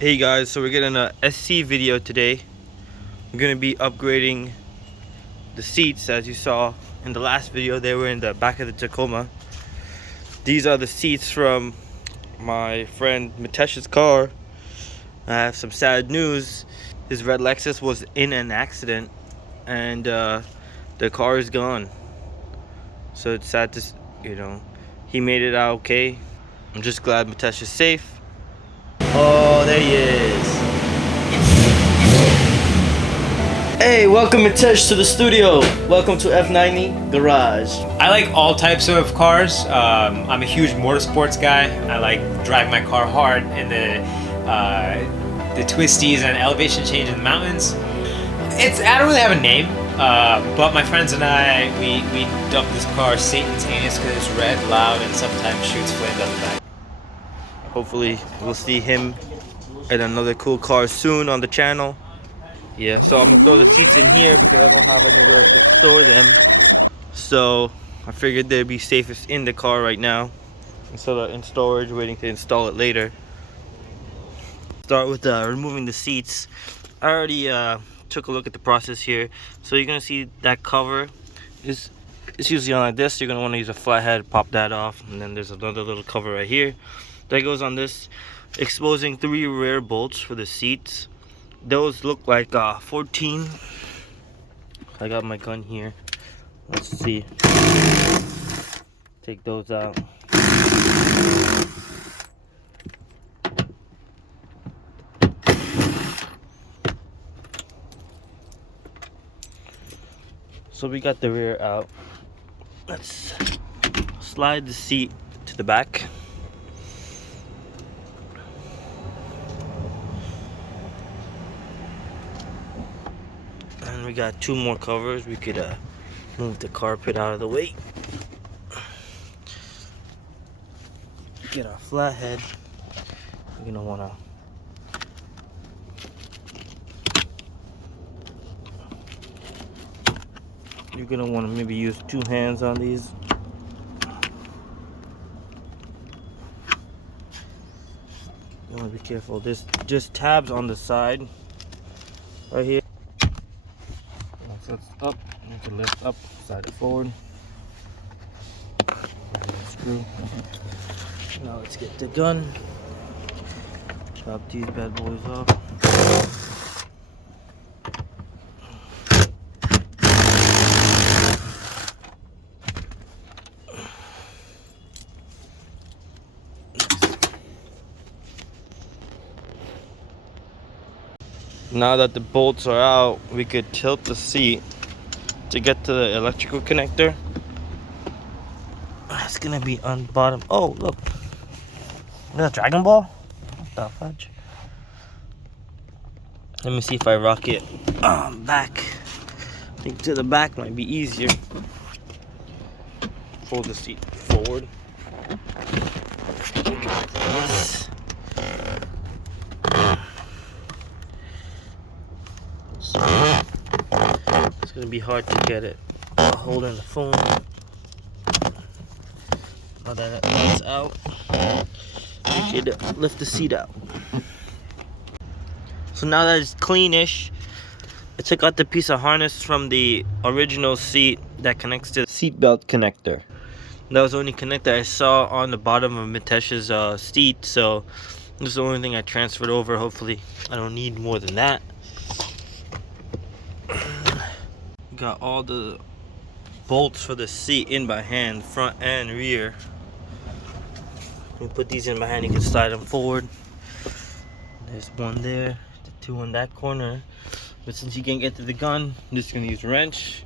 Hey guys, so we're getting a SC video today. We're gonna be upgrading the seats. As you saw in the last video, they were in the back of the Tacoma. These are the seats from my friend Mitesh's car. I have some sad news. His red Lexus was in an accident and the car is gone. So it's sad to, he made it out okay. I'm just glad Mitesh is safe. Oh, there he is. Hey, welcome Mitesh to the studio. Welcome to F90 Garage. I like all types of cars. I'm a huge motorsports guy. I like driving my car hard in the twisties and elevation change in the mountains. I don't really have a name, but my friends and I, we dubbed this car Satantaneous because it's red, loud, and sometimes shoots flames out the back. Hopefully we'll see him and another cool car soon on the channel. Yeah, so I'm gonna throw the seats in here because I don't have anywhere to store them. So I figured they'd be safest in the car right now instead of in storage waiting to install it later. Start with removing the seats. I already took a look at the process here. So you're gonna see that cover is usually on like this. You're gonna want to use a flathead, pop that off, and then there's another little cover right here that goes on this, exposing 3 rear bolts for the seats. Those look like 14. I got my gun here. Let's see. Take those out. So we got the rear out. Let's slide the seat to the back. And we got 2 more covers. We could move the carpet out of the way. Get our flathead. We're gonna wanna maybe use 2 hands on these. You wanna be careful. There's just tabs on the side right here. So it's up, you have to lift up, slide it forward. Screw. Now let's get the gun. Chop these bad boys off. Now that the bolts are out, we could tilt the seat to get to the electrical connector. It's gonna be on the bottom. Oh, look. Is that a Dragon Ball? What the fudge? Let me see if I rock it back. I think to the back might be easier. Fold the seat forward. Yes. It's gonna be hard to get it holding the phone. Now that it's out, we could lift the seat out. So now that it's cleanish, I took out the piece of harness from the original seat that connects to the seatbelt connector. That was the only connector I saw on the bottom of Mitesh's seat, so this is the only thing I transferred over. Hopefully I don't need more than that. Got all the bolts for the seat in by hand, front and rear. You put these in by hand, you can slide them forward. There's one there, the 2 in that corner. But since you can't get to the gun, I'm just gonna use a wrench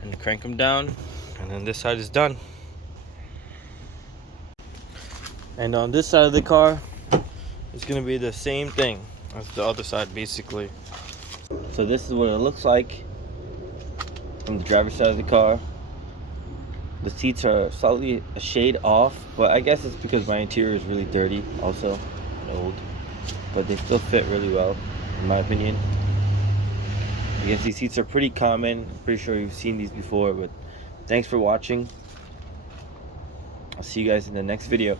and crank them down, and then this side is done. And on this side of the car, it's gonna be the same thing as the other side, basically. So this is what it looks like from the driver's side of the car. The seats are slightly a shade off, but I guess it's because my interior is really dirty also, and old. But they still fit really well, in my opinion. I guess these seats are pretty common. I'm pretty sure you've seen these before, but thanks for watching. I'll see you guys in the next video.